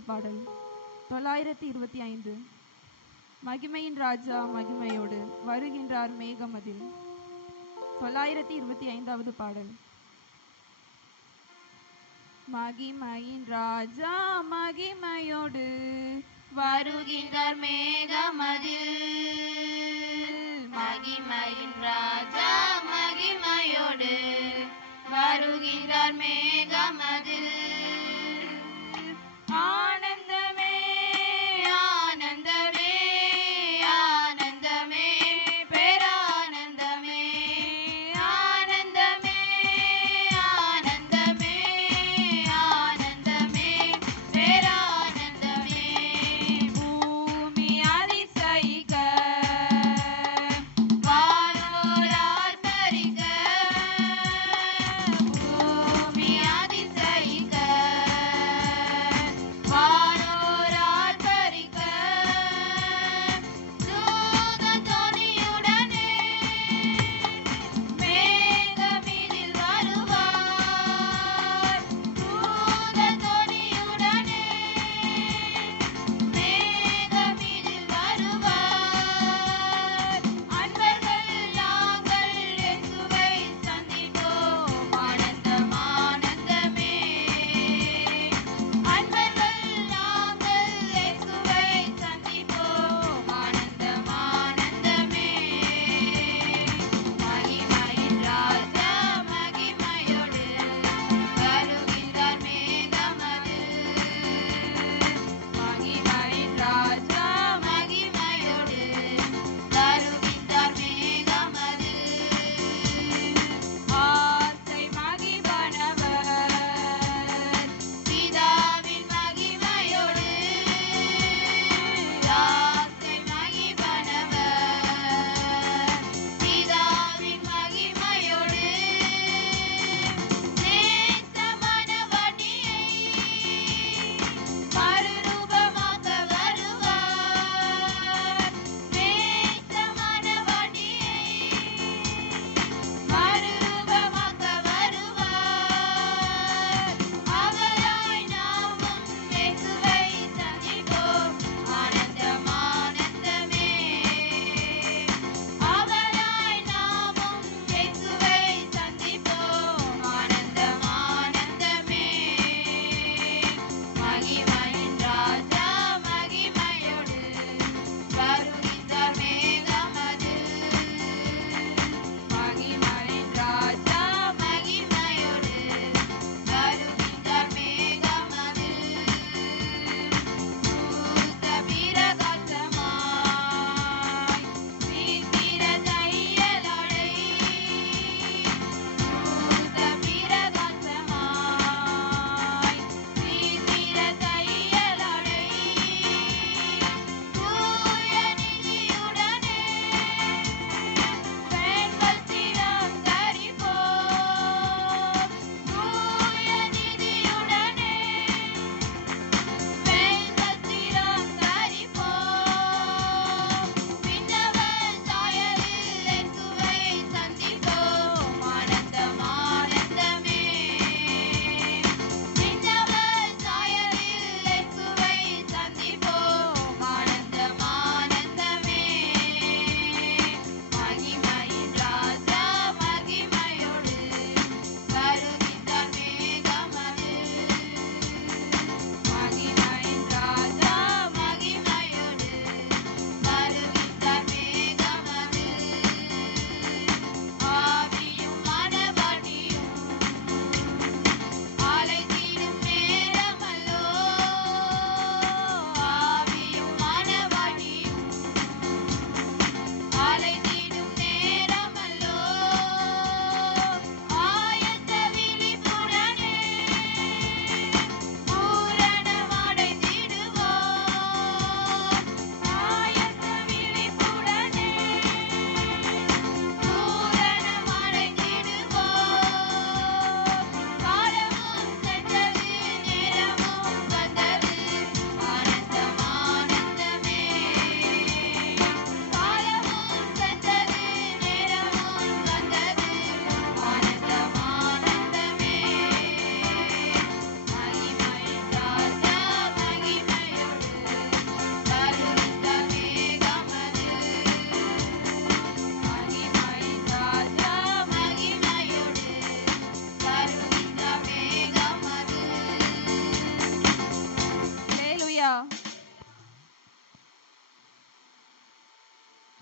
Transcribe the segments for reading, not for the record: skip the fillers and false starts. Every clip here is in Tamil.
25வது பாடல். 925. மகிமையின் ராஜா மகிமையோடு வருகின்றார் மேகமதில். 925வது பாடல். மகிமையின் ராஜா மகிமையோடு வருகின்றார் மேகமதில். மகிமையின் ராஜா மகிமையோடு வருகின்றார் மேகமதில். ஆனந்தமே ஆனந்தமே ஆனந்தமே பேரானந்தமே. ஆனந்தமே ஆனந்தமே ஆனந்தமே பேரானந்தமே. பூமி அதிசயிக்க வானோர் ஆர்ப்பரிக்க. பூமி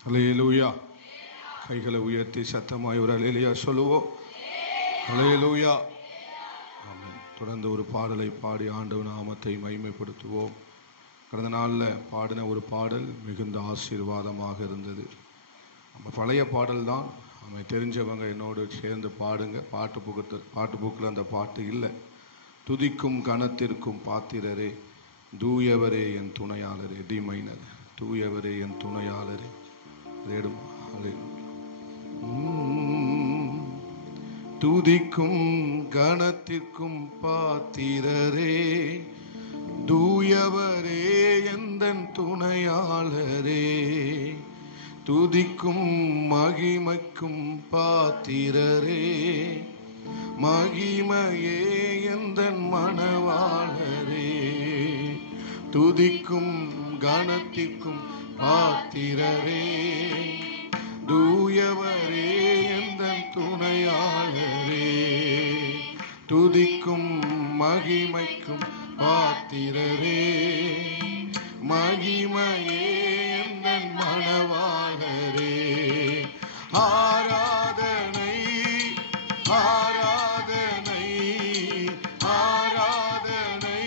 அல்லேலூயா. கைகளை உயர்த்தி சத்தமாய் ஒரு அல்லேலூயா சொல்லுவோம். அல்லேலூயா. ஆமென். தொடர்ந்து ஒரு பாடலை பாடி ஆண்டவர் நாமத்தை மகிமைப்படுத்துவோம். கடந்த நாளில் பாடின ஒரு பாடல் மிகுந்த ஆசீர்வாதமாக இருந்தது. நம்ம பழைய பாடல் தான். நம்ம தெரிஞ்சவங்க என்னோடு சேர்ந்து பாடுங்க. பாட்டு புக்கில் அந்த பாட்டு இல்லை. துதிக்கும் கனத்திற்கும் பாத்திரரே, தூயவரே என் துணையாளரே. D minor. தூயவரே என் துணையாளரே. ரேடும். துதிக்கும் கனத்திற்கும் பாத்திரரே, தூயவரே எந்தன் துணையாளரே. துதிக்கும் மகிமைக்கும் பாத்திரரே, மகிமையே எந்தன் மணவாளரே. துதிக்கும் கனத்திற்கும் பாத்திரரே, தூயவரே எந்தன் துணையாளரே. துதிக்கும் மகிமைக்கும் பாத்திரரே, மகிமையே எந்தன் மணவாளரே. ஆராதனை ஆராதனை ஆராதனை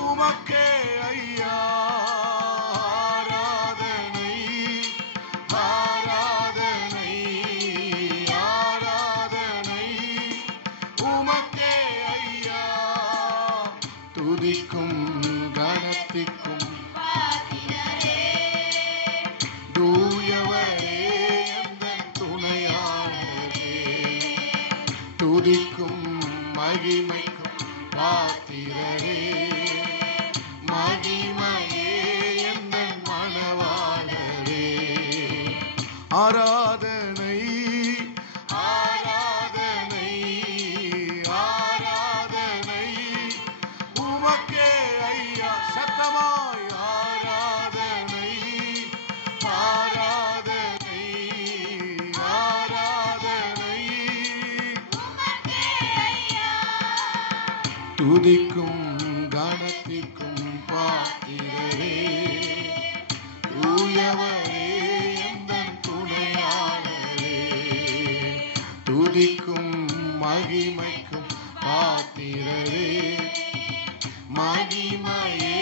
உமக்கே ஐயா. ஆராதனை ஆராதனை ஆராதனை உமக்கே ஐயா. துதிக்கும் கனத்திற்கும் பாத்திரரே, தூயவரே எந்தன் துணையாளரே. துதிக்கும் மகிமைக்கும் பாத்திரரே, மகிமையே எந்தன் மணவாளரே. ஆராதனை ஆராதனை ஆராதனை உமக்கே ஐயா. சத்தமாய் ஆராதனை ஆராதனை ஆராதனை உமக்கே ஐயா. துதிக்கும் கனத்திற்கும் பாத்திரரே, தூயவரே எந்தன் துணையாளரே. துதிக்கும் மகிமைக்கும் பாத்திரரே, மகிமையே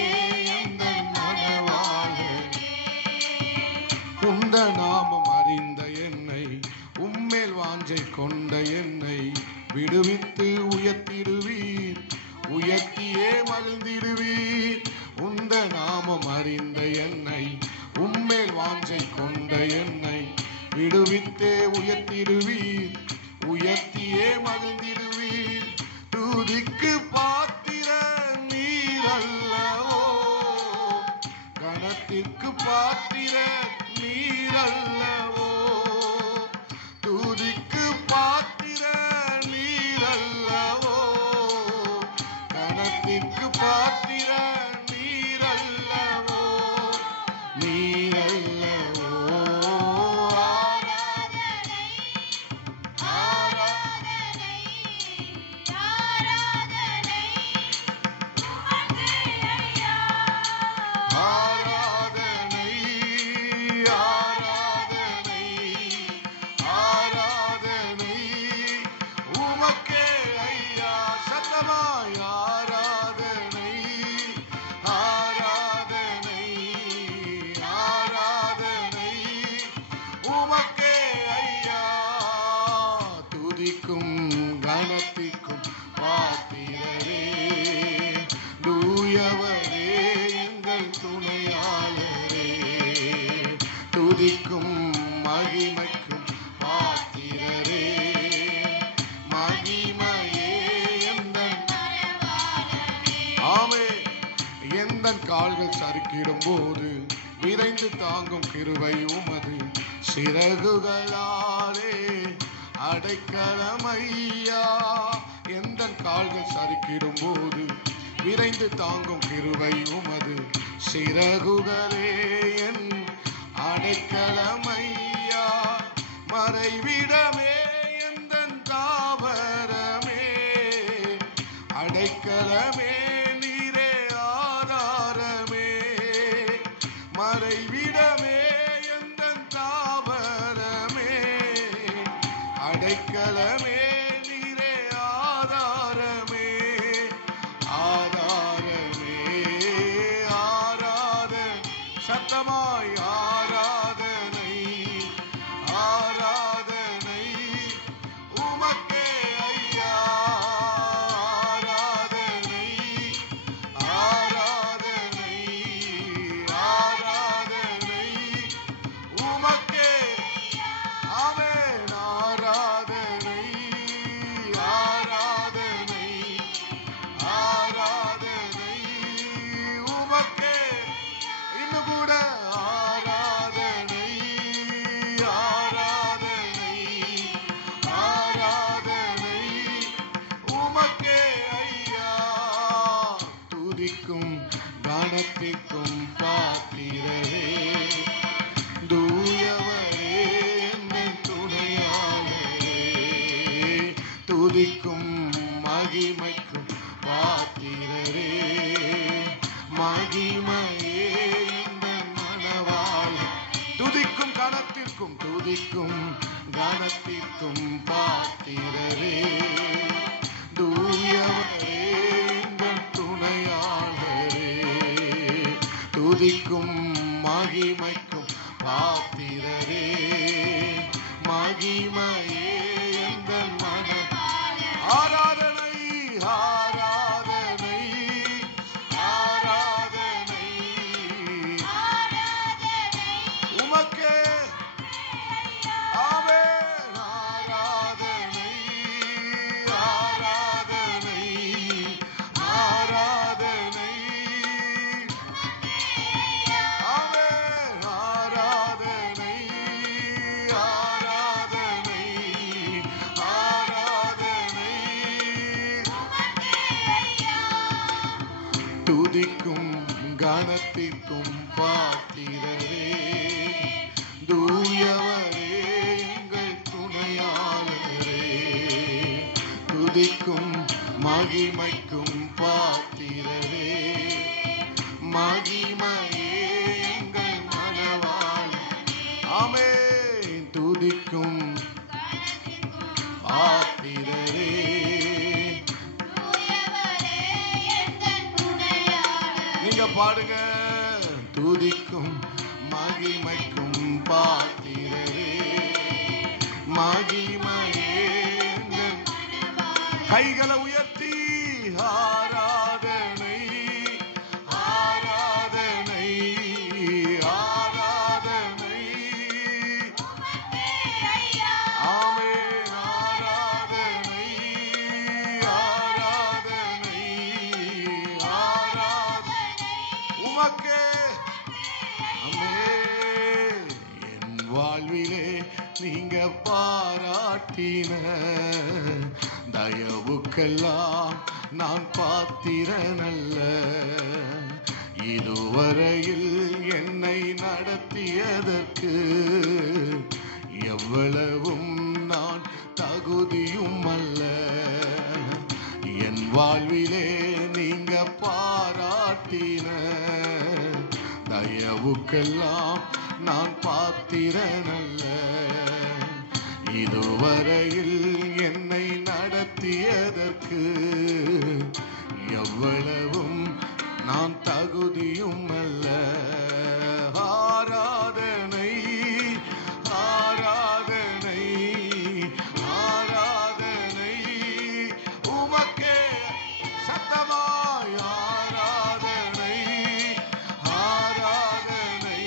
எந்தன் மணவாளரே. உந்த நாமம் அறிந்த என்னை, உம்மேல் வாஞ்சை கொண்ட என்னை விடுவித்து உயர்த்திடுவீர், உயர்த்தியே மகிழ்ந்திடுவீர். உந்த நாமம் அறிந்த என்னை, உம்மேல் வாஞ்சை கொண்ட என்னை விடுவித்தே உயர்த்திடுவீர், உயர்த்தியே மகிழ்ந்திடுவீர். துதிக்கு பாத்திர நீரல்லவோ, கனத்திற்கு பாத்திர நீரல்லவோ. துதிக்கு பாத்திர நீரல்லவோ, கனத்திற்கு பாத்திர நீரல்லவோ. நீரல்லவோ. ஆராதனை ஆராதனை உமக்கே ஐயா. ஆராதனை ஆராதனை ஆராதனை உமக்கே ஐயா. சத்தமாய் ஆராதனை ஆராதனை ஆராதனை உமக்கே ஐயா. துதிக்கும் கனத்திற்கும் பாத்திரரே, தூயவரே எங்கள் துணையாளரே. துதிக்கும் மகிமைக்கும் பாத்திரரே, மகிமையே எந்தன் மணவாளரே. ஆமே. எந்தன் கால்கள் சறுக்கிடும் போது விரைந்து தாங்கும் கிருபை உமது. சிறகுகளாலே அடைக்கலமையா. எந்தன் கால்கள் சறுக்கிடும் போது விரைந்து தாங்கும் கிருபை உமது. சிறகுகளே என் அடைக்கலமையா. மறைவிடமே எந்தன் தாவரமே, அடைக்கலமே நீரே ஆதாரமே. மறைவிடமே எந்தன் அடைக்கலமே நீரே ஆதாரமே ஆராதனை சத்தமாய் ஆராதனை ஆராதனை உமக்கே ஐயா ஆராதனை ஆராதனை ஆராதனை உமக்கே ஆமென் ஆராதனை ஆராதனை ஆராதனை உமக்கே இன்னும் கூட ஆராதனை ஆராதனை ஆராதனை உமக்கே ஐயா துதிக்கும் கணத்திற்கும் பாத்திரரே தூயவரே என் துணையாளரே துதிக்கும் மகிமைக்கும் பாத்திரரே மகிமையே எங்கள் மனவாளன் துதிக்கும் கணத்திற்கும் பாத்திரரே தூயவரே எங்கள் துணையாளரே துதிக்கும் மகிமைக்கும் பாத்திரரே மகிமையே எங்கள் மன ஆராதனை ஆராதனை ஆராதனை உமக்கே ஆமென் ஆராதனை ஆராதனை ஆராதனை ஆமென் ஆராதனை ஆராதனை ஆராதனை துதிக்கும் கணத்திற்கும் பாத்திரரே தூயவரே எங்கள் துணையாளரே துதிக்கும் மகிமைக்கும் பாத்திரரே மகிமையே எங்கள் மனவாளன் ஆமென் துதிக்கும் பாத்திரரே நீங்க பாடுங்க துதிக்கும் மகிமைக்கும் பாத்திரரே மகிமையே எங்கள் கைகளை உயர்த்தி ஆராதனை ஆராதனை ஆராதனை ஆமென் ஆராதனை ஆராதனை ஆராதனை உமக்கே ஆமென் என் வாழ்விலே நீங்க பாராட்டின தயவுக்கெல்லாம் நான் பாத்திரனல்ல இதுவரையில் என்னை நடத்தியதற்கு எவ்வளவும் நான் தகுதியும் அல்ல என் வாழ்விலே நீங்க பாராட்டின தயவுக்கெல்லாம் நான் பாத்திரனல்ல இதுவரையில் என்னை நடத்தியதற்கு எவ்வளவும் நான் தகுதியும் அல்ல ஆராதனை ஆராதனை ஆராதனை உமக்கே சத்தமாய் ஆராதனை ஆராதனை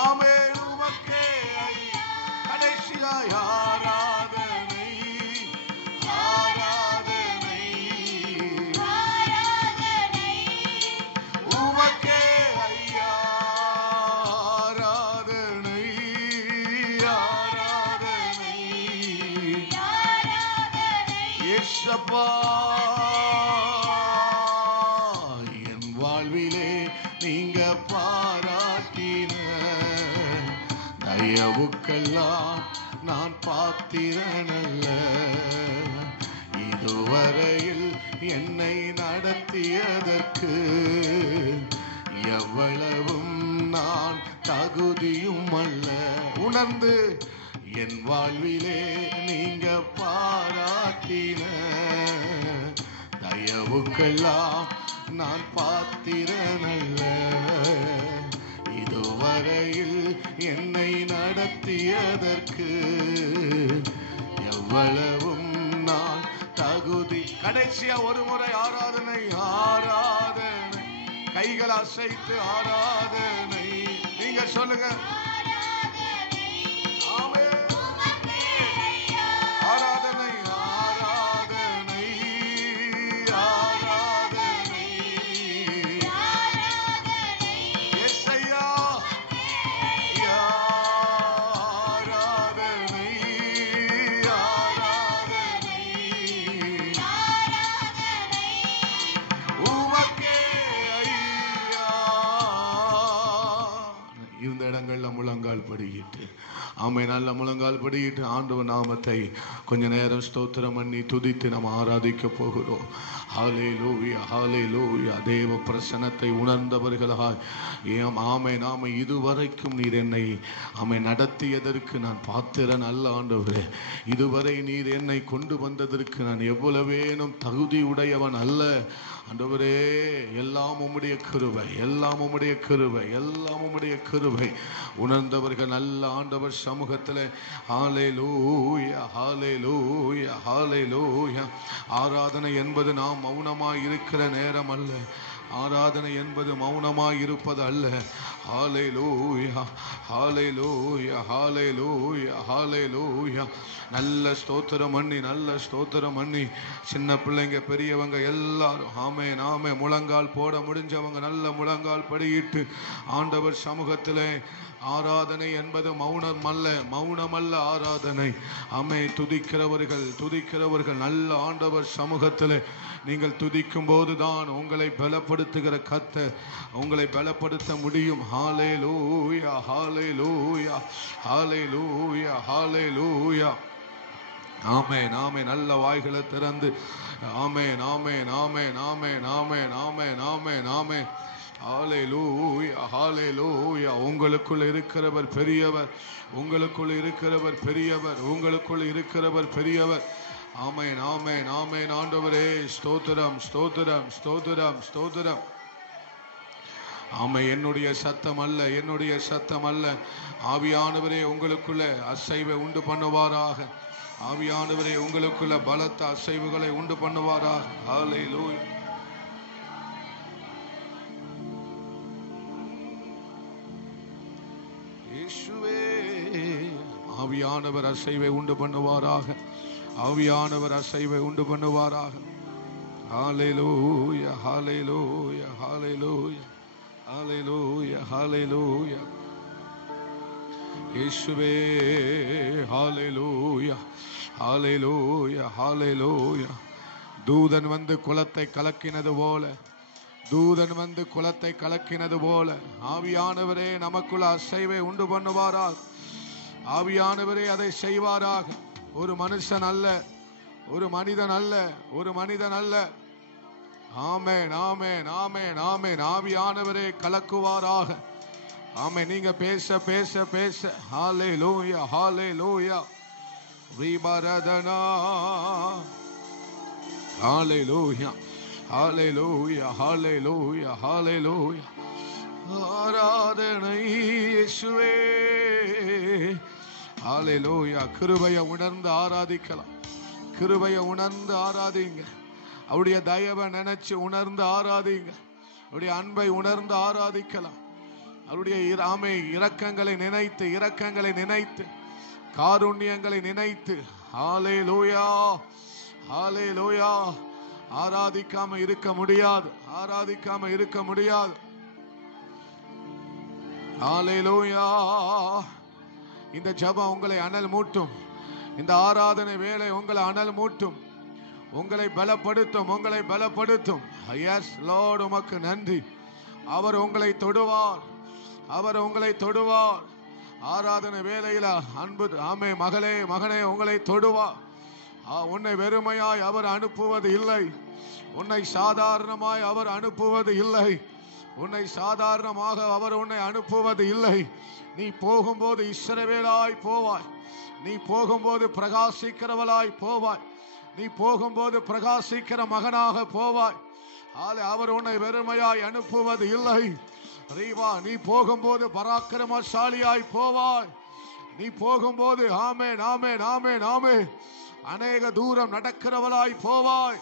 ஆமென் உமக்கே கடைசியாய் ஆராதனை ஆராதனை உமக்கே ஐயா ஆராதனை ஆராதனை இயேசப்பா என் வாழ்விலே நீங்க பாராட்டின தயவுக்கெல்லாம் நான் பாத்திரனல்ல இதுவரையில் என்னை நடத்தியதற்கு எவ்வளவும் நான் தகுதியும் அல்ல உணர்ந்து என் வாழ்விலே நீங்க பாராட்டின தயவுக்கெல்லாம் நான் பாத்திரனல்ல. இதுவரையில் என்னை நடத்தியதற்கு எவ்வளவும் நான் தகுதி. கடைசியா ஒரு முறை ஆராதனை, ஆராதனை, கைகள் அசைத்து ஆராதனை. நீங்க சொல்லுங்க. ஆராதனை, ஆராதனை, ஆராதனை. எஸ் ஐயா, ஆராதனை, ஆராதனை. உமக்கே ஐயா. இந்த இடங்கள்ல முழங்கால் படிக்கிட்டு, ஆமை நல்ல முழங்கால் படிக்கிட்டு ஆண்டவர் நாமத்தை கொஞ்ச நேரம் ஸ்தோத்திரம் பண்ணி துதித்து நாம் ஆராதிக்க போகிறோம். ஹல்லேலூயா, ஹல்லேலூயா. தேவ பிரசன்னத்தை உணர்ந்தவர்களாய் ஆமை நாம இதுவரைக்கும் நீர் என்னை நடத்தியதற்கு நான் பாத்திரன் அல்ல ஆண்டவரே. இதுவரை நீர் என்னை கொண்டு வந்ததற்கு நான் எவ்வளவேனும் தகுதி உடையவன் அல்ல ஆண்டவரே. எல்லாம் உம்முடைய கிருபை, எல்லாம் உம்முடைய கிருபை, எல்லாம் உம்முடைய கிருபை. உணர்ந்தவர்கள் நல்ல ஆண்டவர் சமூகத்தில் ஹல்லேலூயா, ஹல்லேலூயா, ஹல்லேலூயா. ஆராதனை என்பது நாம் மௌனமாய் இருக்கிற நேரம் அல்ல. ஆராதனை என்பது மௌனமாய் இருப்பது அல்ல. ஹல்லேலூயா, ஹல்லேலூயா, ஹல்லேலூயா, ஹல்லேலூயா. நல்ல ஸ்தோத்திரம் பண்ணி, நல்ல ஸ்தோத்திரம் பண்ணி, சின்ன பிள்ளைங்க பெரியவங்க எல்லாரும் ஆமே நாமே முழங்கால் போட முடிஞ்சவங்க நல்ல முழங்கால் படியிட்டு ஆண்டவர் சமூகத்திலே ஆராதனை என்பது மௌனம் அல்ல, மௌனம் அல்ல ஆராதனை. ஆமே துதிக்கிறவர்கள், துதிக்கிறவர்கள் நல்ல ஆண்டவர் சமூகத்தில் நீங்கள் துதிக்கும் போதுதான் உங்களை பலப்படுத்துகிற கர்த்தர் உங்களை பலப்படுத்த முடியும். ஹல்லேலூயா, ஹல்லேலூயா, ஹல்லேலூயா, ஹல்லேலூயா. ஆமென், ஆமென். நல்ல வாய்களை திறந்து ஆமென், ஆமென், ஆமென், ஆமென், ஆமென், ஆமென், ஆமென், ஆமென். ஹல்லேலூயா, ஹல்லேலூயா. உங்களுக்குள் இருக்கிறவர் பெரியவர், உங்களுக்குள் இருக்கிறவர் பெரியவர், உங்களுக்குள் இருக்கிறவர் பெரியவர். ஆமென், ஆமென், ஆமென். ஆண்டவரே ஸ்தோத்திரம், ஸ்தோத்திரம், ஸ்தோத்திரம், ஸ்தோத்திரம். ஆமை என்னுடைய சத்தம் அல்ல, என்னுடைய சத்தம் அல்ல. ஆவியானவரே உங்களுக்குள்ள அசைவை உண்டு பண்ணுவாராக. ஆவியானவரே உங்களுக்குள்ள பலத்த அசைவுகளை உண்டு பண்ணுவாராக. ஹல்லேலூயா. இயேசுவே ஆவியானவர் அசைவை உண்டு பண்ணுவாராக. ஆவியானவர் அசைவை உண்டு பண்ணுவாராக. ஹல்லேலூயா, ஹல்லேலூயா, ஹல்லேலூயா, ஹல்லேலூயா, ஹல்லேலூயா. இயேசுவே ஹல்லேலூயா, ஹல்லேலூயா, ஹல்லேலூயா. தூதன் வந்து குலத்தை கலக்கினது போல, தூதன் வந்து குலத்தை கலக்கினது போல ஆவியானவரே நமக்குள்ள அசைவை உண்டு பண்ணுவாராக. ஆவியானவரே அதை செய்வாராக. ஒரு மனுஷன் அல்ல, ஒரு மனிதன் அல்ல, ஒரு மனிதன் அல்ல. ஆமென், ஆமென், ஆமென், ஆமென். ஆவியானவரே கலக்குவாராக. ஆமென். நீங்க பேச பேச பேச ஹல்லேலூயா, ஹல்லேலூயா. விபரதனா ஹல்லேலூயா, ஹல்லேலூயா, ஹல்லேலூயா, ஹல்லேலூயா. ஆராதனை இயேசுவே. ஹல்லேலூயா. கிருபையை உணர்ந்து ஆராதிக்கலாம். கிருபையை உணர்ந்து ஆராதிங்க. அவருடைய தயவை நினைச்சு உணர்ந்து ஆராதிங்க. அவருடைய அன்பை உணர்ந்து ஆராதிக்கலாம். அவருடைய இரக்கங்களை நினைத்து, இரக்கங்களை நினைத்து, காருண்யங்களை நினைத்து ஹல்லேலூயா, ஹல்லேலூயா. ஆராதிக்காம இருக்க முடியாது, ஆராதிக்காம இருக்க முடியாது. ஹல்லேலூயா. இந்த ஜெபம் உங்களை அனல் மூட்டும். இந்த ஆராதனை வேளை உங்களை அனல் மூட்டும், உங்களை பலப்படுத்தும், உங்களை பலப்படுத்தும். எஸ் லார்ட், உமக்கு நன்றி. அவர் உங்களை தொடுவார், அவர் உங்களை தொடுவார். ஆராதனை வேளையில அன்பு ஆமே மகளே, மகனே, உங்களை தொடுவார். உன்னை வெறுமையாய் அவர் அனுப்புவது இல்லை, உன்னை சாதாரணமாய் அவர் அனுப்புவது இல்லை. உன்னை சாதாரணமாக அவர் உன்னை அனுப்புவது இல்லை. நீ போகும்போது இஸ்ரவேலாய் போவாய். நீ போகும்போது பிரகாசிக்கிறவளாய் போவாய். நீ போகும்போது பிரகாசிக்கிற மகனாக போவாய். அவர் உன்னை வெறுமையாய் அனுப்புவது இல்லை. நீ போகும்போது பராக்கிரமசாலியாய் போவாய். நீ போகும்போது ஆமென் ஆமென் ஆமென் ஆமென் அநேக தூரம் நடக்கிறவளாய் போவாய்.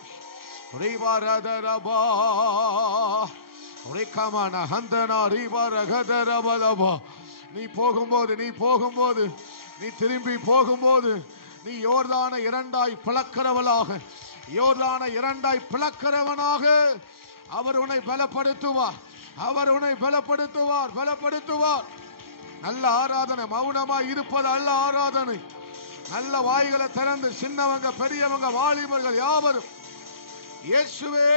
நீ போகும்போது நீ திரும்பி போகும்போது நீ யோர்தானை இரண்டாய் பிளக்கிறவளாக, யோர்தானை இரண்டாய் பிளக்கிறவனாக அவர் உன்னை பலப்படுத்துவார். அவர் உன்னை பலப்படுத்துவார், பலப்படுத்துவார். நல்ல ஆராதனை, மௌனமாய் இருப்பது அல்ல ஆராதனை. நல்ல வாய்களை திறந்து சின்னவங்க பெரியவங்க வாலிபர்கள் யாவரும் இயேசுவே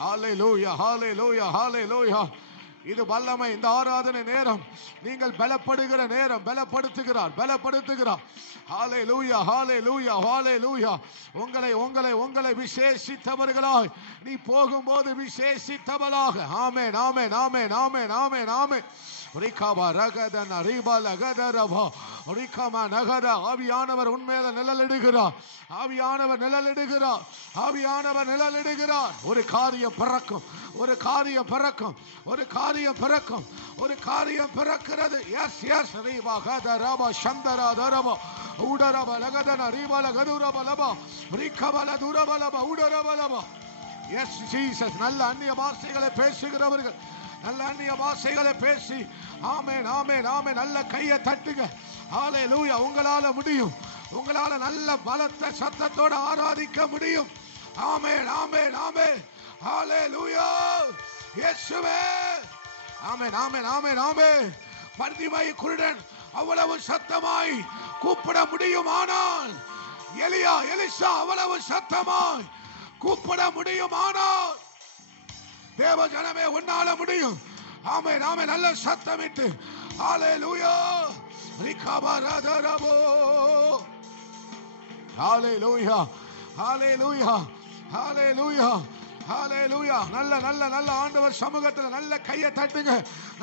ஹல்லேலூயா ஹல்லேலூயா ஹல்லேலூயா. இது வல்லமை. இந்த ஆராதனை நேரம் நீங்கள் பலப்படுகிற நேரம். பலப்படுத்துகிறார், பலப்படுத்துகிறார். ஹல்லேலூயா ஹல்லேலூயா ஹல்லேலூயா. உங்களை உங்களை உங்களை விசேஷித்தவர்களாய் நீ போகும்போது விசேஷித்தவளாக. ஆமென் ஆமென் ஆமென் ஆமென் ஆமென் ஆமென். ஆவியானவர் உண்மையில நிழலிடுகிறார். ஆவியானவர் நிழலிடுகிறார். ஆவியானவர் நிழலிடுகிறார். ஒரு காரியம் பிறக்கும், ஒரு காரியம் பிறக்கும், ஒரு காரியம் பிறக்கும், ஒரு காரியம் பிறக்கிறது. எஸ் எஸ் ரீபா கதரபா சந்தரா தரபா உடரபா லகதன ரீபா லகதுரபா லபா ரிகபல துரபா லபா உடரபா லபா. Yes Jesus. நல்ல அந்நிய பாஷைகளை பேசுகிறவர்கள் நல்ல அந்நிய பாஷைகளை பேசி ஆமென் ஆமென் ஆமென் நல்ல கையை தட்டுங்க. ஹல்லேலூயா. உங்களால முடியும். உங்களால நல்ல பலத்த சத்தத்தோட ஆராதிக்க முடியும். ஆமென் ஆமென் ஆமென். ஹல்லேலூயா. இயேசுவே. ஆமென் ஆமென் ஆமென் ஆமென். பர்திமாய் குருடன் அவ்வளவு சத்தமாய் கூப்பிட முடியுமானால், எலிசா அவ்வளவு சத்தமாய் கூப்பிட முடியுமானால், தேவ ஜனமே உன்னால முடியும். ஆமென் ஆமென். நல்ல சத்தமிட்டு ஹல்லேலூயா. ரிகபரதரபோ ஹல்லேலூயா ஹல்லேலூயா ஹல்லேலூயா ஹல்லேலூயா. நல்ல நல்ல நல்ல ஆண்டவர் சமூகத்தில் நல்ல கையை தட்டுங்க.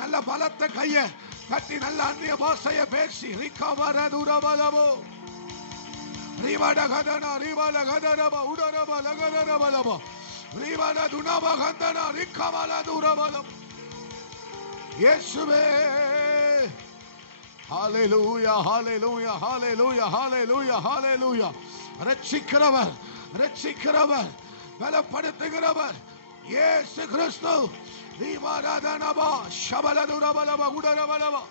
நல்ல பலத்த கையை தட்டி நல்ல அந்நிய பாஷையை பேசி ரிகபரதுரபலபோ ரிவடகதன ரிவலகதரப உடரப லகதரபலபோ ரிவட துனபகந்தன ரிகபலதுரபலம். இயேசுவே. ஹல்லேலூயா ஹல்லேலூயா ஹல்லேலூயா ஹல்லேலூயா ஹல்லேலூயா. ரட்சிக்கிறவர், ரட்சிக்கிறவர், பலப்படுத்துகிறவர் இயேசு கிறிஸ்து. தீவாராதனபா ஷபலதுரபலபா உடரபலபா.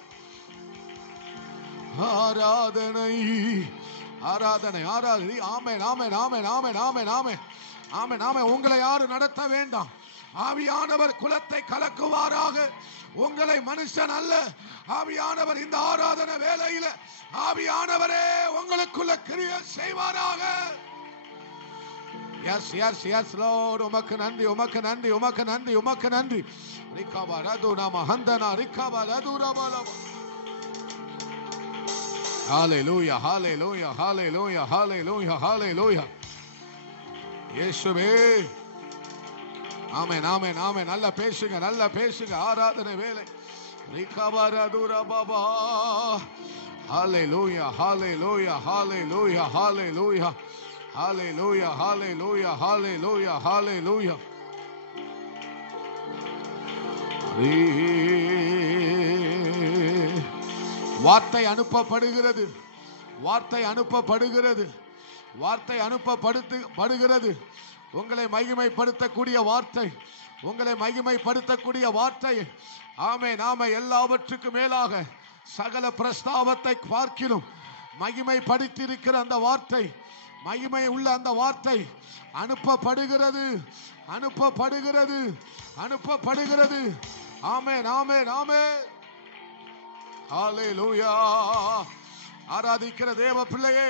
ஆராதனை ஆராதனை ஆராதனை. ஆமென் ஆமென் ஆமென் ஆமென் ஆமென் ஆமென் ஆமென் ஆமென். உங்களை யாரும் நடத்த வேண்டாம். ஆவியானவர் குலத்தை கலக்குவாராக. உங்களை மனுஷன் அல்ல, ஆவியானவர் இந்த ஆராதனை வேளையில ஆவியானவரே உங்களுக்குள்ள கிரியை செய்வாராக. Yes yes yes lord. உமக்கு நன்றி, உமக்கு நன்றி, உமக்கு நன்றி, உமக்கு நன்றி. ரிகபரதுனா மஹந்தனா ரிகபரதுரபலபா. ஹல்லேலூயா ஹல்லேலூயா ஹல்லேலூயா ஹல்லேலூயா ஹல்லேலூயா. இயேசுவே. ஆமென் ஆமென் ஆமென். நல்ல பேசுங்க, நல்ல பேசுங்க. ஆராதனை வேளை ரிகபரதுரபபா. ஹல்லேலூயா ஹல்லேலூயா ஹல்லேலூயா ஹல்லேலூயா ஹல்லேலூயா ஹல்லேலூயா ஹல்லேலூயா ஹல்லேலூயா. வார்த்தை அனுப்பப்படுகிறது, வார்த்தை அனுப்பப்படுகிறது, வார்த்தை அனுப்பப்படுகிறது. உங்களை மகிமைப்படுத்தக்கூடிய வார்த்தை, உங்களை மகிமைப்படுத்தக்கூடிய வார்த்தை. ஆமென் ஆமென். எல்லாவற்றுக்கும் மேலாக சகல பிரஸ்தாபத்தை பார்க்கிலும் மகிமைப்படுத்தியிருக்கிற அந்த வார்த்தை, மகிமை உள்ள அந்த வார்த்தை அனுப்பப்படுகிறது, அனுப்பப்படுகிறது, அனுப்பப்படுகிறது. ஆமென் ஆமென் ஆமென். ஹல்லேலூயா. ஆராதிக்கிற தேவ பிள்ளையே,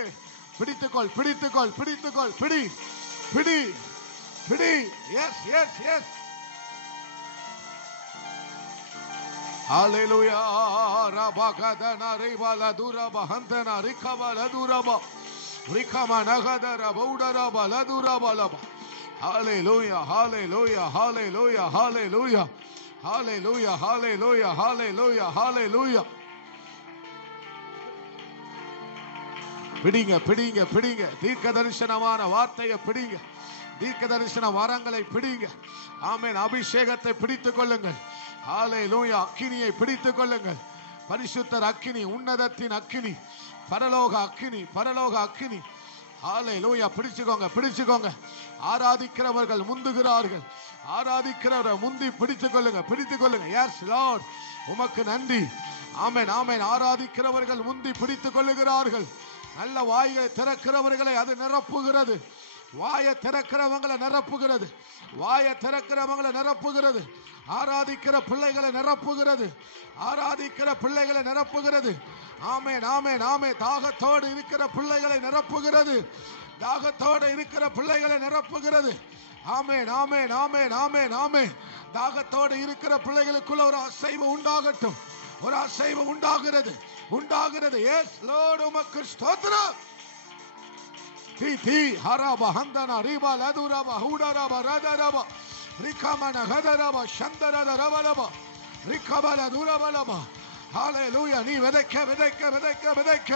பிடித்துக்கொள் பிடித்துக்கொள் பிடித்துக்கொள். பிடி பிடி பிடி. Yes yes yes. ஹல்லேலூயா. ரபகதன ரிபல துரப ஹந்தன ரிகபல துரப ரிகம நகதர பௌடரப லதுரபலப. Hallelujah, hallelujah, hallelujah, hallelujah, hallelujah, hallelujah, hallelujah, hallelujah. பிடிங்க பிடிங்க பிடிங்க, தீர்க்க தரிசனமான வார்த்தையை பிடிங்க, தீர்க்க தரிசன வரங்களை பிடிங்க. ஆமென். அபிஷேகத்தை பிடித்துக் கொள்ளுங்கள். ஹல்லேலூயா. அக்கினியை பிடித்துக் கொள்ளுங்கள். பரிசுத்தர் அக்கினி, உன்னதத்தின் அக்கினி, பரலோக அக்கினி, பரலோக அக்கினி. ஹல்லேலூயா. பிடிச்சுக்கோங்க பிடிச்சுக்கோங்க. ஆராதிக்கிறவர்கள் முந்துகிறார்கள். ஆராதிக்கிறவர்கள் முந்தி பிடித்துக் கொள்ளுங்க பிடித்துக் கொள்ளுங்க. எஸ் லார்ட், உமக்கு நன்றி. ஆமென் ஆமென். ஆராதிக்கிறவர்கள் முந்தி பிடித்துக் கொள்ளுகிறார்கள். நல்ல வாயை திறக்கிறவர்களை அது நிரப்புகிறது. வாயை திறக்கிறவங்களை நிரப்புகிறது. வாயை திறக்கிறவங்களை நிரப்புகிறது. ஆராதிக்கிற பிள்ளைகளை நிரப்புகிறது. ஆராதிக்கிற பிள்ளைகளை நிரப்புகிறது. ஆமென் ஆமென் ஆமென். தாகத்தோடு இருக்கிற பிள்ளைகளை நிரப்புகிறது. தாகத்தோடு இருக்கிற பிள்ளைகளை நிரப்புகிறது. ஆமென் ஆமென் ஆமென் ஆமென் ஆமென். தாகத்தோடு இருக்கிற பிள்ளைகளுக்குள்ள ஒரு அசைவு உண்டாகட்டும். ஒரு அசைவு உண்டாகிறது உண்டாகிறது. எஸ் லார்ட், உமக்கு ஸ்தோத்திரம். தி தி ஹராபா ஹந்தனா ரிபா லதுராபா ஹூடராபா ரதராபா ரிகமன ஹதராபா சந்தரத ரவலபா ரிகபல துரபலபா. ஹalleluya. நீ விதைக்க விதைக்க விதைக்க விதைக்க.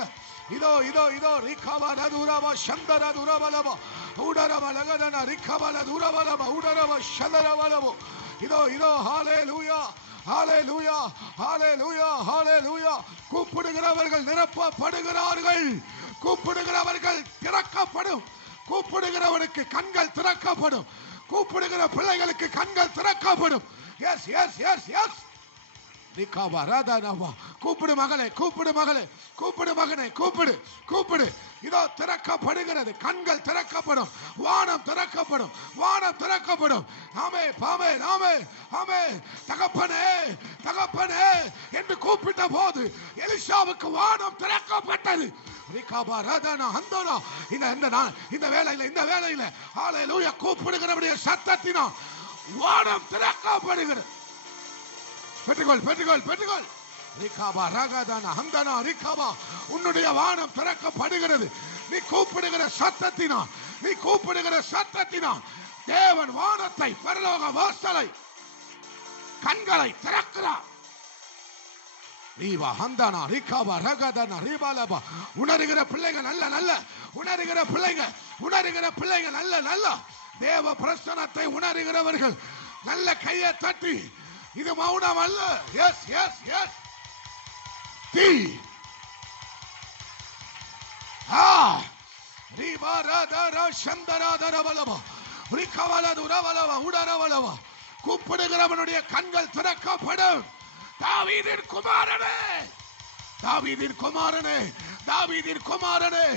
இதோ இதோ இதோ ரிகபல துரபா சந்தர துரபலபா ஹூடரபா லகதன ரிகபல துரபலபா ஹூடரபா சந்தரவலபா. இதோ இதோ. ஹalleluya ஹalleluya ஹalleluya ஹalleluya. கூப்பிடுகிறவர்கள் நிரப்பப்படுகிறார்கள். கூப்பிடுகிறவர்கள் திறக்கப்படும். கூப்பிடுகிறவனுக்கு கண்கள் திறக்கப்படும். கூப்பிடுகிற பிள்ளைகளுக்கு கண்கள் திறக்கப்படும். Yes yes yes yes. கூப்பிடு மகளே, கூப்பிடு மகளே, கூப்பிடு மகனே, கூப்பிடு கூப்பிடு. இதோ திறக்கப்படுகிறது. கண்கள் திறக்கப்படும். வானம் திறக்கப்படும். வானம் திறக்கப்படும். ஆமே பாமே நாமே ஆமே. தகப்பனே தகப்பனே என்று கூப்பிட்ட போது எலிசாவுக்கு வானம் திறக்கப்பட்டது. இந்த வேளையில ஹல்லேலூயா கூப்பிடுகிறவருடைய சத்தத்தினால் வானம் திறக்கப்படுகிறது. பெற்றுக்கொள் பெற்றுக்கொள் பெற்றுக்கொள். உன்னுடைய வானம் திறக்கப்படுகிறது. நீ கூப்பிடுகிற சத்தத்தினால், நீ கூப்பிடுகிற சத்தத்தினால் தேவன் வானத்தை, பரலோக வாசலை, கண்களை திறக்கிறார். உணர்கிற பிள்ளைகள் நல்ல நல்ல உணர்கிற பிள்ளைகள், உணர்கிற பிள்ளைகள் நல்ல நல்ல தேவ பிரசன்னத்தை உணர்கிறவர்கள் நல்ல கையை தட்டி, இது மௌனம் அல்ல. Yes yes yes. தீ கூப்பிடுகிறவனுடைய கண்கள் திறக்கப்படும். தாவீதின் குமாரனே, தாவீதின் குமாரனே, தாவீதின் குமாரனே,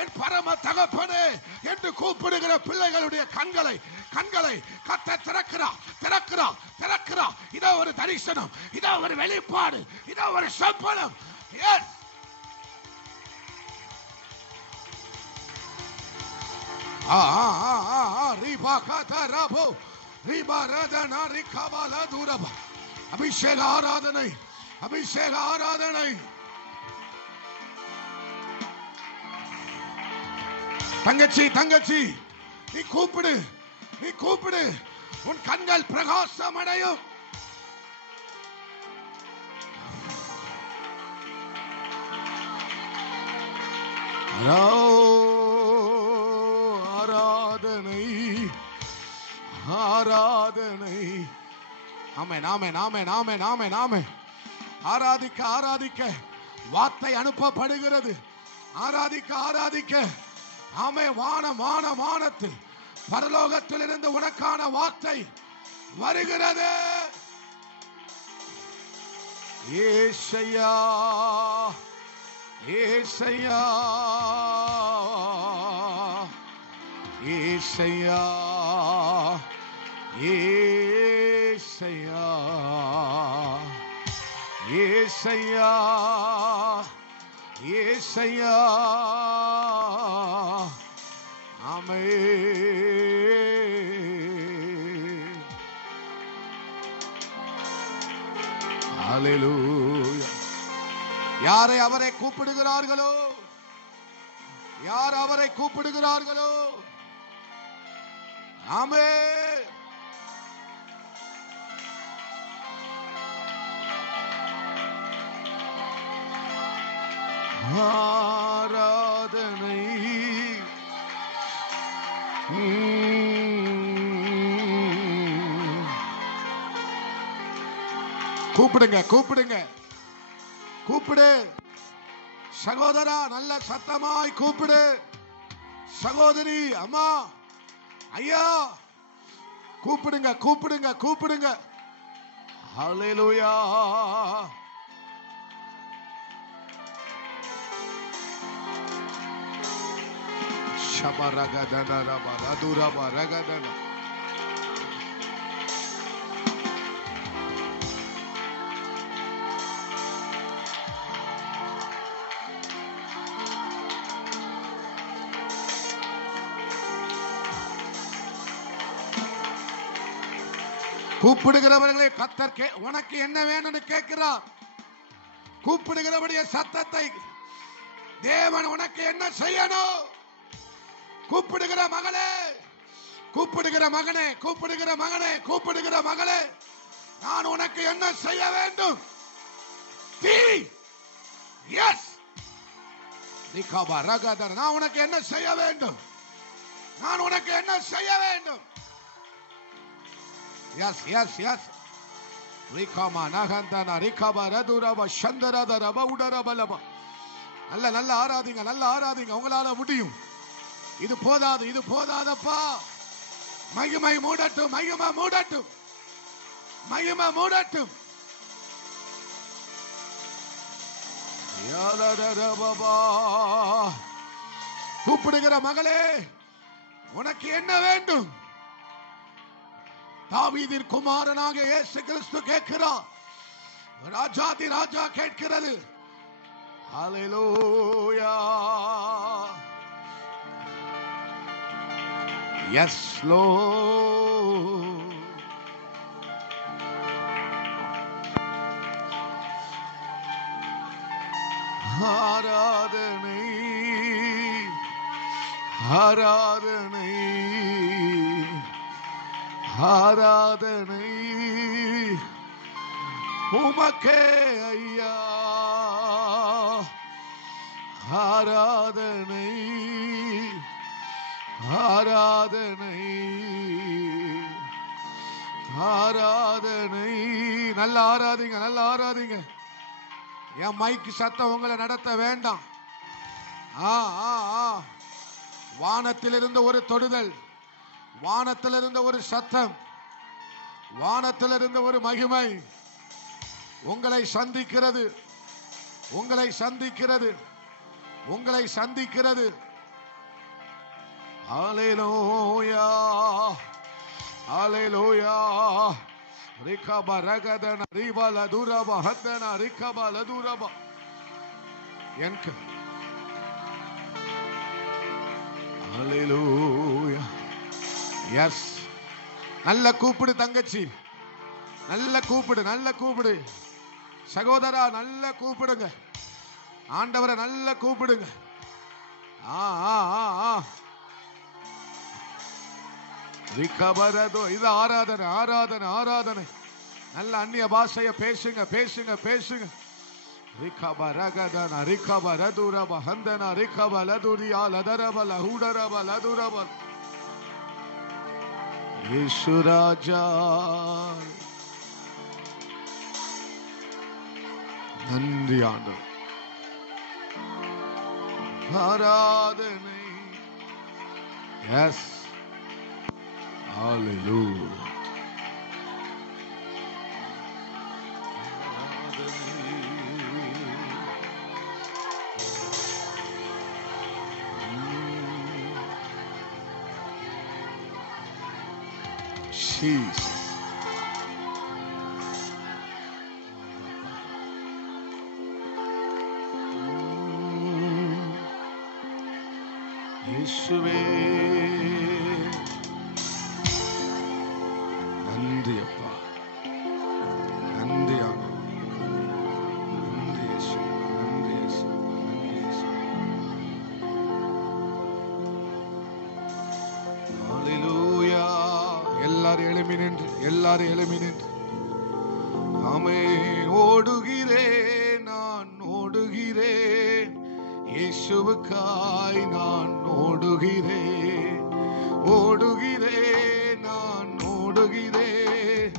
என் பரம தகப்பனே என்று கூப்பிடுகிற பிள்ளைகளுடைய கண்களை கண்களை கத்த திறக்கிறா திறக்கிறா திறக்கிறா. இதோ ஒரு தரிசனம், இதோ ஒரு வெளிப்பாடு, இதோ ஒரு சொப்பனம். எஸ். அபிஷேக ஆராதனை, அபிஷேக ஆராதனை. தங்கச்சி தங்கச்சி, நீ கூப்பிடு, நீ கூப்பிடு. உன் கண்கள் பிரகாசம் அடையும். ஆராதனை ஆராதனை. ஆமென் ஆமென் ஆமென் ஆமென் ஆமென் ஆமென். ஆராதிக்க ஆராதிக்க வார்த்தை அனுப்பப்படுகிறது. ஆராதிக்க ஆராதிக்க ஆமே வானம் வானம் வானத்தில் பரலோகத்தில் இருந்து உனக்கான வார்த்தை வருகிறது. ஏசையா ஏசையா ஏசையா ஏசையா ஏசையா ஏசையா. ஆமென். ஹல்லேலூயா. யாரை அவரை கூப்பிடுகிறார்களோ, யார் அவரை கூப்பிடுகிறார்களோ ஆமென். ஆராதனை கூப்பிடுங்க கூப்பிடுங்க கூப்பிடு சகோதரா, நல்ல சத்தமாய் கூப்பிடு. சகோதரி, அம்மா, ஐயா, கூப்பிடுங்க கூப்பிடுங்க கூப்பிடுங்க. ஹல்லேலூயா. ஷபரகதன ரபரதுரப ரகதன. கூப்பிடுகிறவர்களே, கர்த்தர் உனக்கு என்ன வேணும்னு கேட்கிறார். கூப்பிடுகிறவருடைய சத்தத்தை தேவன் உனக்கு என்ன செய்யணும்? கூப்பிடுகிற மகளே, கூப்பிடுகிற மகனே, கூப்பிடுகிற மகனே, கூப்பிடுகிற மகளே, நான் உனக்கு என்ன செய்ய வேண்டும்? எஸ், நான் உனக்கு என்ன செய்ய வேண்டும்? நான் உனக்கு என்ன செய்ய வேண்டும்? Yes yes yes. ரிகாமா நகந்தன ரிகாபா ரதுரப சந்தரதரப உடரபலப. நல்ல நல்ல ஆராதிங்க, நல்ல ஆராதிங்க. உங்களால முடியும். இது போதாது, இது போதாதப்பா. மகிமை மூடட்டும், மகிமை மூடட்டும், மகிமை மூடட்டும். கூப்பிடுகிற மகளே, உனக்கு என்ன வேண்டும்? தாவீதின் குமாரனாக இயேசு கிறிஸ்து கேட்கிறார். ராஜாதி ராஜா கேட்கிறது. ஹல்லேலூயா. Yes lord. ஆராதனை ஆராதனை ஆராதனை உமக்கே ஐயா. ஆராதனை ஆராதனை ஆராதனை. நல்ல ஆராதிங்க, நல்ல ஆராதிங்க. என் மைக்கு சத்தம் உங்களை நடத்த வேண்டாம். வானத்திலிருந்து ஒரு தொடுதல், வானத்திலிருந்து ஒரு சத்தம், வானத்திலிருந்து ஒரு மகிமை உங்களை சந்திக்கிறது, உங்களை சந்திக்கிறது, உங்களை சந்திக்கிறது. ஹல்லேலூயா ஹல்லேலூயா. ரிகப ரகதன ரிபல துரப ஹதன ரிகப லதுரப. எனக்கு ஹல்லேலூயா. எஸ். நல்ல கூப்பிடு தங்கச்சி, நல்ல கூப்பிடு, நல்ல கூப்பிடு. சகோதரா, நல்ல கூப்பிடுங்க. ஆண்டவரை நல்ல கூப்பிடுங்க. இது ஆராதனை, ஆராதனை, ஆராதனை. நல்ல அந்நிய பாஷைய பேசுங்க, பேசுங்க, பேசுங்க. ரிகப ரகதன ரிகப ரதுரப ஹந்தன ரிகப லதுரியா லதரப லஹுடரப லதுரப. இயேசு ராஜா, நன்றி ஆண்டவர். ஆராதனை. எஸ். ஹல்லேலூயா. Jesus. இயேசுவே, நன்றி அப்பா, நன்றி ஆண்டவரே, நன்றி இயேசு, நன்றி இயேசு, நன்றி இயேசு. ஹல்லேலூயா. எல்லாரும் எழுமி நின்று ஆமே. ஓடுகிறேன், நான் ஓடுகிறேன், இயேசுவுக்காய் நான் ஓடுகிறேன். ஓடுகிறேன், நான் ஓடுகிறேன்,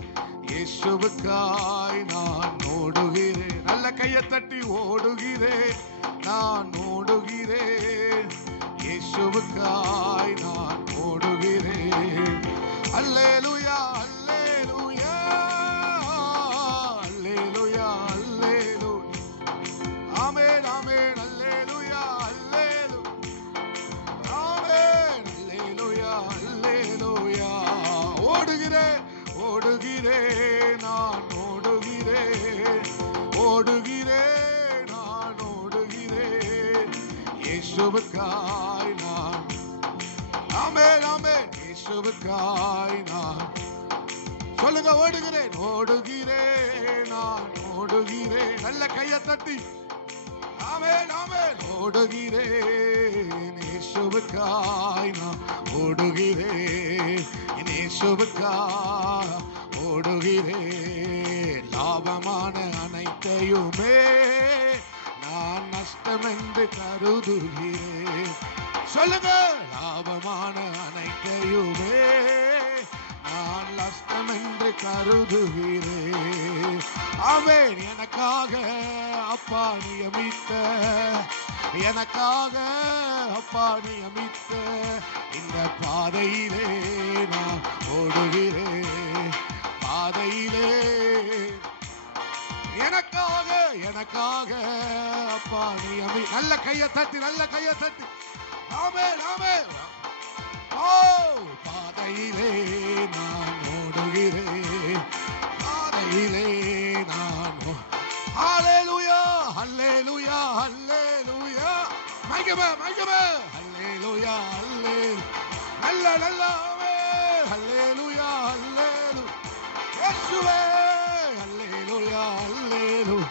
இயேசுவுக்காய் நான் ஓடுகிறேன். நல்ல கையை தட்டி ஓடுகிறேன், நான் ஓடுகிறேன், இயேசுவுக்காய் நான் ஓடுகிறேன். அல்லேலூயா, அல்லேலூயா, அல்லேலூயா, அல்லேலூயா, ஆமென், ஆமென், அல்லேலூயா, அல்லேலூயா, ஆமென், அல்லேலூயா, அல்லேலூயா. ஓடுகிறேன், ஓடுகிறேன், நான் ஓடுகிறேன், ஓடுகிறேன், நான் ஓடுகிறேன், இயேசுவுக்காய் நான். ஆமென், ஆமென், இயேசுவுக்காய் நான். சொல்லுங்க, ஓடுகிறேன், ஓடுகிறேன், நான் ஓடுகிறேன். நல்ல கையை தட்டி ஆமென், ஆமென், ஓடுகிறேன், இயேசுவுக்காய் நான் ஓடுகிறேன், இயேசுவுக்காய் ஓடுகிறேன். லாபமான அனைத்தையுமே நான் நஷ்டம் என்று கருதுகிறேன். சொல்லுங்க, லாபமான அனைத்தையுமே நான் நஷ்டம் என்று கருதுகிறேன். ஆமென். எனக்காக அப்பா நியமித்த, எனக்காக அப்பா நியமித்த இந்த பாதையிலே நான் ஓடுகிறேன். பாதையிலே எனக்காக, எனக்காக அப்பா நியமி. நல்ல கையை தட்டி, நல்ல கையை தட்டி. ஆமென், ஆமென். ஓ, பாதையிலே நான் ஓடுகிறேன், பாதையிலே நான். ஹல்லேலூயா, ஹல்லேலூயா, ஹல்லேலூயா. மகிமை, மகிமை. ஹல்லேலூயா, ஹல்லேலூயா. நல்ல நல்ல ஆமென். ஹல்லேலூயா, ஹல்லேலூயா. இயேசுவே, ஹல்லேலூயா, ஹல்லேலூயா.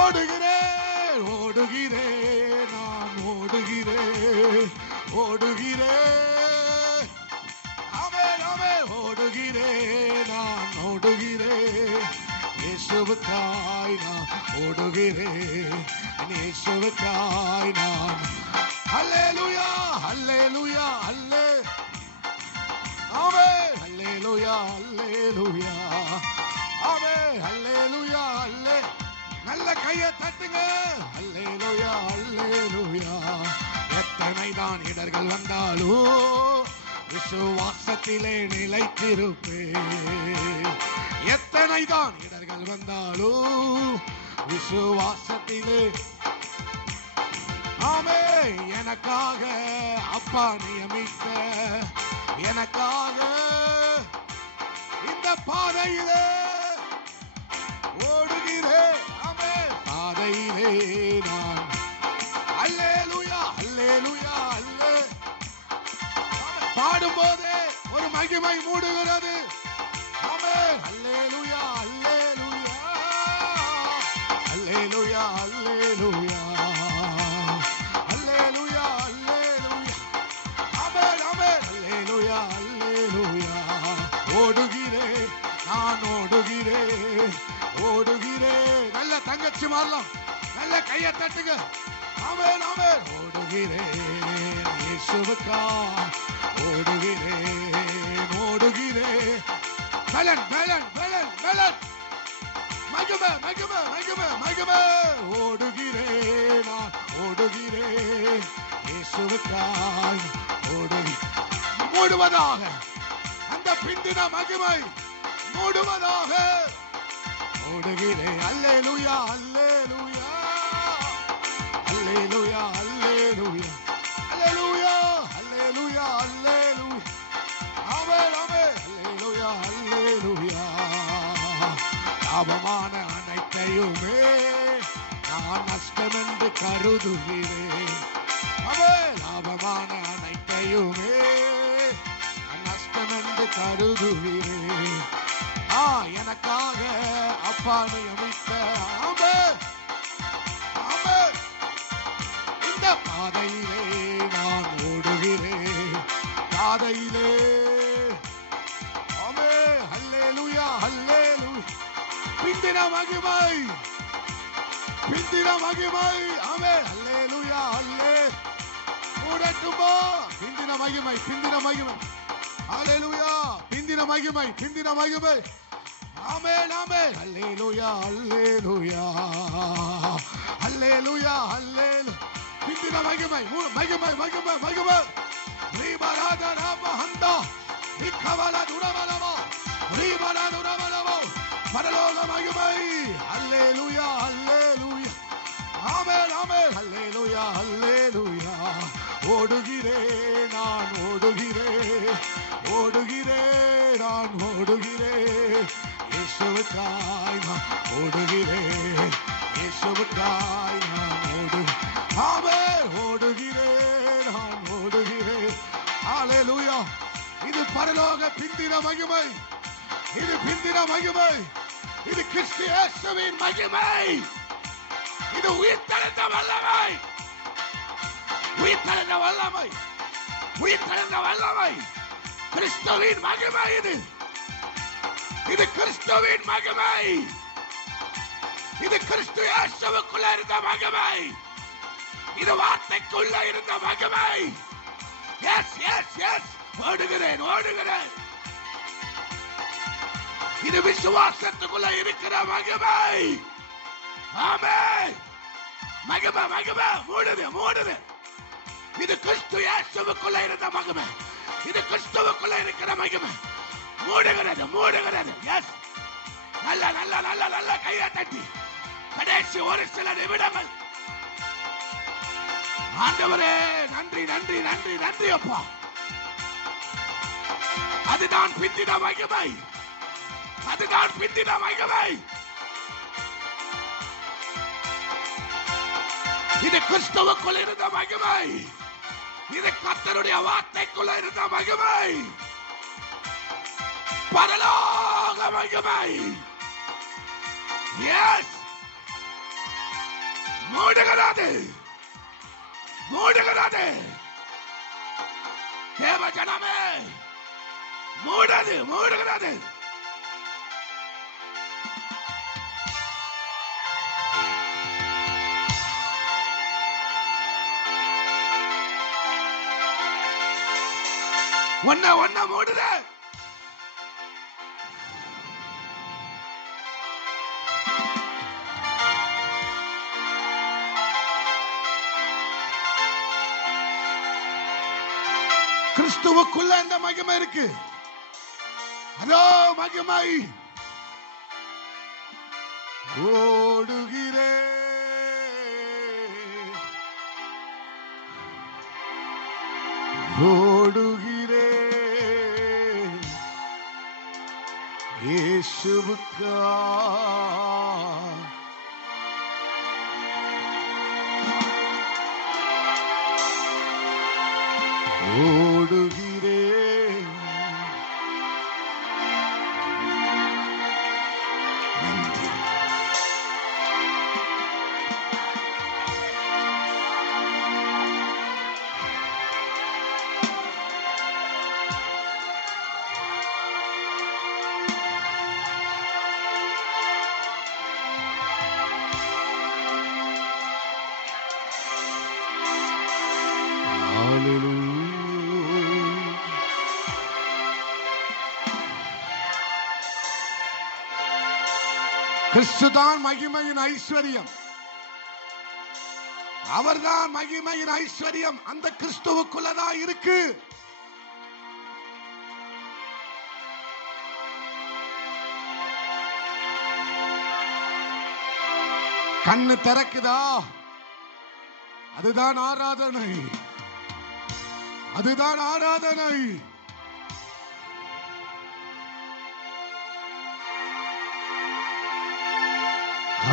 ஓடுகிறேன், ஓடுகிறேன், நான் ஓடுகிறேன், ஓடுகிறேன். ஆமென், ஆமென். ஓடுகிறேன், நான் ஓடுகிறேன், இயேசுவுக்காய் நான் ஓடுகிறேன், இயேசுவுக்காய் நான். ஹல்லேலூயா, ஹல்லேலூயா, ஹல்லே. ஆமென். ஹல்லேலூயா, ஹல்லேலூயா. ஆமென். ஹல்லேலூயா, ஹல்லே. நல்ல கையை தட்டுங்க. ஹல்லேலூயா, ஹல்லேலூயா. எத்தனை தான் இடர்கள் வந்தாலும் விசுவாசத்திலே நிலைத்திருப்பேன். எத்தனை தான் இடர்கள் வந்தாலும் விசுவாசத்திலே. ஆமே. எனக்காக அப்பா நியமித்த, எனக்காக இந்த பாதையிலே ஓடுகிறேன். ஆமே. பாதையிலே நான். அல்லேலூயா, அல்லேலூயா, அல்லே. பாடும்போதே ஒரு மகிமை மூடுகிறது. ஆமே. அல்லேலூயா, அல்லேலூயா, அல்லேலூயா, அல்லேலூயா, அல்லேலூயா, அல்லேலூயா. ஆமென், ஆமென். அல்லேலூயா, அல்லேலூயா. ஓடுகிறேன், நான் ஓடுகிறேன், ஓடுகிறேன். நல்ல தங்கச்சி மாறலாம். நல்ல கையை தட்டுங்க. ஆமென், ஆமென். ஓடுகிறேன், இயேசுவுக்கா ஓடுகிறேன், ஓடுகிறேன். பலன், பலன், பலன், பலன். மகிமை, மகிமை, மகிமை, மகிமை. ஓடுகிறேன், நான் ஓடுகிறேன், இயேசுவுக்காய் ஓடுகிறேன். மூடுவதாக அந்த பிந்தின மகிமை மூடுவதாக ஓடுகிறேன். அல்லேலூயா, அல்லேலூயா, அல்லேலூயா, அல்லேலூயா, அல்லேலூயா, அல்லேலூயா, அல்லேலூயா. ஆமென், ஆமென். அல்லேலூயா, அல்லேலூயா. லாபமான அனைத்தையுமே நான் நஷ்டம் என்று கருதுகிறேன். ஆமென். லாபமான அனைத்தையுமே நான் நஷ்டம் என்று கருதுகிறேன். எனக்காக அப்பா நியமித்த. ஆமென், ஆமென். இந்த பாதையிலே நான் ஓடுகிறேன், பாதையிலே. ஆமென். அல்லேலூயா. பிந்தின மகிமை, பிந்தின மகிமை. ஆமென். அல்லேலூயா. அல்லே கூடட்டுமா. பிந்தின மகிமை, பிந்தின மகிமை. அல்லேலூயா. பிந்தின மகிமை, பிந்தின மகிமை. ஆமென், ஆமென். அல்லேலூயா, அல்லேலூயா, அல்லேலூயா, அல்லேலூயா. பிந்தின மகிமை, மகிமை, மகிமை, மகிமை. ரீபராத ராமஹந்தா இக்கவல துரவலவோ ரீபராத துரவலவோ பரலோக மகிமை. அல்லேலூயா, அல்லேலூயா. ஆமென், ஆமென். அல்லேலூயா, அல்லேலூயா. ஓடுகிறேன் நான் ஓடுகிறேன், ஓடுகிறேன் நான் ஓடுகிறேன், இயேசுவுக்காய் நான் ஓடுகிறேன், இயேசுவுக்காய் நான் ஓடுகிறேன். ஆமென். ஓடுகிறேன் நான் ஓடுகிறேன். அல்லேலூயா. இது பரலோக பிந்தின மகிமை, இது பிந்தின மகிமை, இது கிறிஸ்து இயேசுவின் மகிமை, இது உயிர்த்தெழுந்த வல்லமை, உயிர்த்தெழுந்த வல்லமை, உயிர்த்தெழுந்த வல்லமை. கிறிஸ்துவின் மகிமை இது, இது கிறிஸ்துவின் மகிமை, இது கிறிஸ்து இயேசுவுக்குள்ள இருந்த மகிமை, இது வார்த்தைக்குள்ள இருந்த மகிமை. Yes yes yes. ஓடுகிறேன், ஓடுகிறேன். இது விசுவாசத்துக்குள்ள இருக்கிற மகிமை. ஆமென். மகிமை, மகிமை. மூடுது, மூடுது. இது கிறிஸ்து இயேசுவுக்குள்ள இருந்த மகிமை, இது கிறிஸ்துவுக்குள்ள இருக்கிற மகிமை. மூடுகிறது, மூடுகிறது. எஸ். நல்ல நல்ல நல்ல நல்ல கையை தட்டி கடைசி ஒரு சில நிமிடங்கள். ஆண்டவரே நன்றி, நன்றி, நன்றி, நன்றி அப்பா. அதுதான் பிந்தின மகிமை, அதுதான் பிந்தின மகிமை. இது கிறிஸ்துவுக்குள் இருந்த மகிமை, இது கர்த்தருடைய வார்த்தைக்குள்ள இருந்த மகிமை, பரலோக மகிமை. எஸ். மூடுகிறது, மூடுகிறது. தேவ ஜனமே மூடுது, மூடுகிறது. ஒன்ன ஒன்ன மூடுது. கிறிஸ்துவுக்குள்ள இந்த மகிமை இருக்கு. அதோ மகிமை. ஓடுகிறேன், ஓடுகிறேன், இயேசுவுக்காய். ஓடுகிறேன். நன்றி. கிறிஸ்துதான் மகிமையின் ஐஸ்வர்யம், அவர்தான் மகிமையின் ஐஸ்வர்யம். அந்த கிறிஸ்துவுக்குள்ளதான் இருக்கு. கண்ணு திறக்குதா? அதுதான் ஆராதனை, அதுதான் ஆராதனை.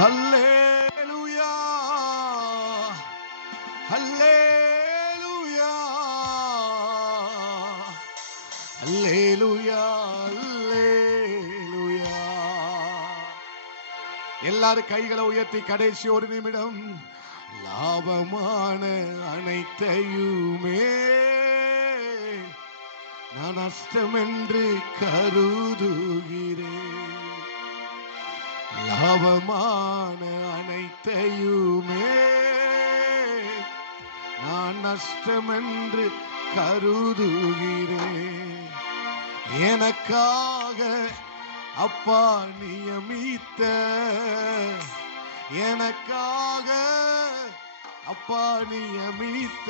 அல்லேலூயா, அல்லேலூயா, அல்லேலூயா, அல்லேலூயா. எல்லாரும் கைகளை உயர்த்தி கடைசி ஒரு நிமிடம். லாபமான அனைத்தையுமே நான் நஷ்டம் என்று கருதுகிறேன். லாபமான அனைத்தையுமே நான் நஷ்டமென்று கருதுகிறேன். எனக்காக அப்பா நியமித்த, எனக்காக அப்பா நியமித்த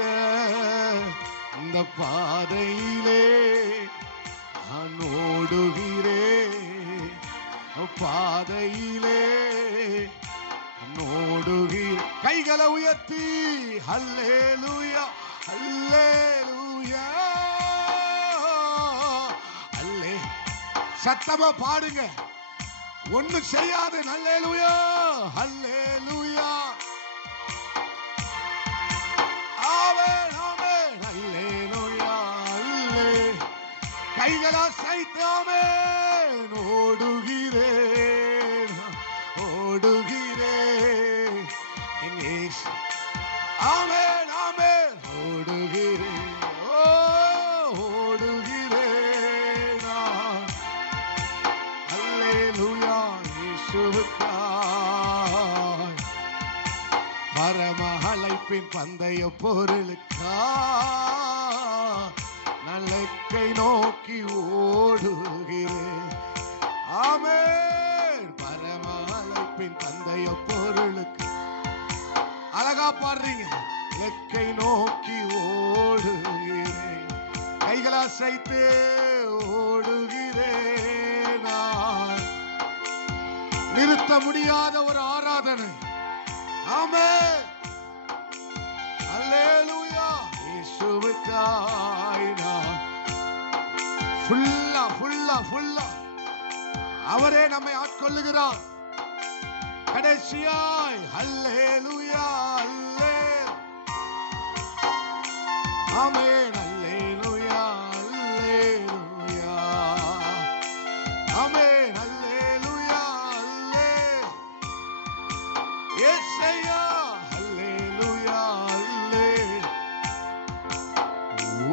இந்த பாதையிலே நான் ஓடுகிறேன். பாதையிலே ஓடுகிறேன். கைகளை உயர்த்தி ஹல்லேலூயா ஹல்லேலூயா அல்லே சத்தமா பாடுங்க. ஒண்ணு செய்யாது. ஹல்லேலூயா ஹல்லேலூயா ஆமென் ஆமென் ஹல்லேலூயா அல்லே கைகளை அசைத்து ஆமென் ஓடுகிறேன் ஓடுகிறேன் ஆமென் ஆமென் ஓடுகிறேன் ஓடுகிறேன் அல்லேலூயா இயேசுவுக்காய் பரம அழைப்பின் பந்தய பொருளுக்காய் நல்லக்கை நோக்கி ஓடுகிறேன். ஆமென். பரம அழைப்பின் பந்தய பொருளுக்கு அழகா பாடுறீங்க. லக்கை நோக்கி ஓடுகிறேன். கைகளை அசைத்து ஓடுகிறேன். நிறுத்த முடியாத ஒரு ஆராதனை. ஆமென் அல்லேலூயா இயேசுவுக்காய் நான் ஃபுல்லா ஃபுல்லா ஃபுல்லா அவரே நம்மை ஆட்கொள்ளுகிறார். கடைசியாய் அல்லேலூயா அல்லே ஆமென் அல்லேலூயா அல்லேலூயா ஆமென் அல்லேலூயா அல்லே இயேசுயா அல்லேலூயா அல்லே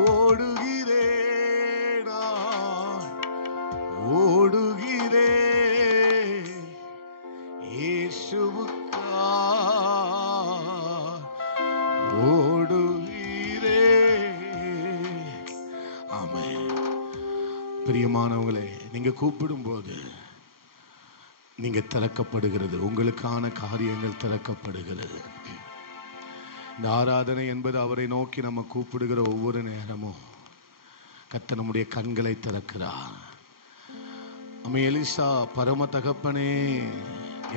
ஓடுகிறேன் ஓடுகிறேன் இயேசுவுக்காய் ஓடுகிறேன். ஆமென். பிரியமானவங்களே, நீங்க கூப்பிடும் போது நீங்க திறக்கப்படுகிறது. உங்களுக்கான காரியங்கள் திறக்கப்படுகிறது. இந்த ஆராதனை என்பது அவரை நோக்கி நம்ம கூப்பிடுகிற ஒவ்வொரு நேரமும் கர்த்தர் நம்முடைய கண்களை திறக்கிறார். நம்ம எலிசா பரம தகப்பனே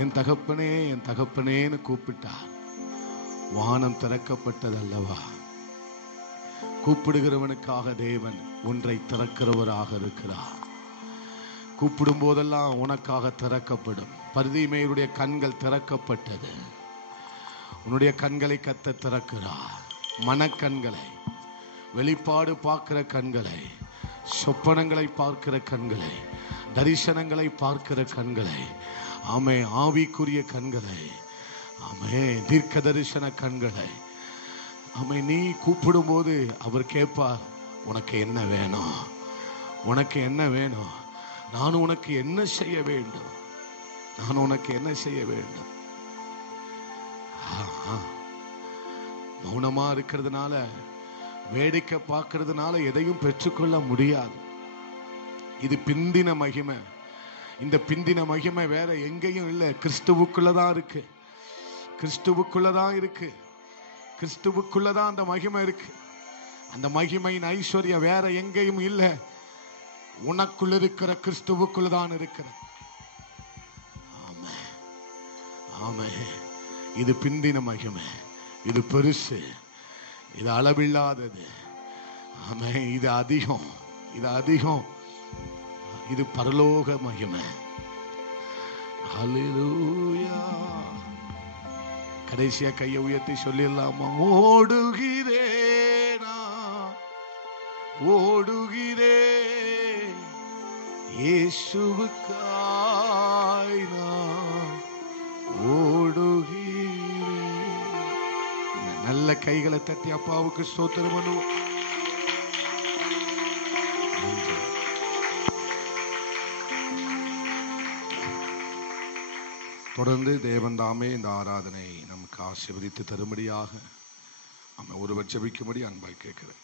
என் தகப்பனே என் தகப்பனேன்னு கூப்பிட்டார். வானம் திறக்கப்பட்டது அல்லவா? கூப்பிடுகிறவனுக்காக தேவன் ஒன்றை திறக்கிறவராக இருக்கிறார். கூப்பிடும் போதெல்லாம் உனக்காக திறக்கப்படும். பரிதீமையுடைய கண்கள் திறக்கப்பட்டது. உன்னுடைய கண்களை கர்த்தர் திறக்கிறார். மனக்கண்களை, வெளிப்பாடு பார்க்கிற கண்களை, சொப்பனங்களை பார்க்கிற கண்களை, தரிசனங்களை பார்க்கிற கண்களை, ஆமே ஆவிக்குரிய கண்களை, ஆமே தீர்க்க தரிசன கண்களை, ஆமே நீ கூப்பிடும் போது அவர் கேட்பார், உனக்கு என்ன வேணும்? உனக்கு என்ன வேணும்? நான் உனக்கு என்ன செய்ய வேண்டும்? நான் உனக்கு என்ன செய்ய வேண்டும்? மௌனமா இருக்கிறதுனால, வேடிக்கை பார்க்கறதுனால எதையும் பெற்றுக்கொள்ள முடியாது. இது பிந்தின மகிமை. இந்த பிந்தின மகிமை வேற எங்கேயும் இல்லை. கிறிஸ்துவுக்குள்ளதான் இருக்கு. கிறிஸ்துவுக்குள்ளதான் இருக்கு. கிறிஸ்துவுக்குள்ளதான் அந்த மகிமை இருக்கு. அந்த மகிமையின் ஐஸ்வர்யம் வேற எங்கேயும் இல்லை. உனக்குள் இருக்கிற கிறிஸ்துவுக்குள்ளதான் இருக்கிற. ஆமே ஆமே. இது பிந்தின மகிமை. இது பெருசு. இது அளவில்லாதது. ஆமே. இது அதிகம். இது அதிகம். இது பரலோக மகிமை. ஹல்லேலூயா. கடைசியா கையை உயர்த்தி சொல்லிடலாமா? ஓடுகிறேன் ஓடுகிறேன் இயேசுவுக்காய் நான் ஓடுகிறேன். நல்ல கைகளை தட்டி அப்பாவுக்கு ஸ்தோத்திரம் பண்ணுவோம். தொடர்ந்து தேவன் தாமே இந்த ஆராதனை நமக்கு ஆசீர்வதித்து தரும்படியாக ஒருவர் ஜெபிக்கும்படி அன்பாய் கேட்கிறேன்.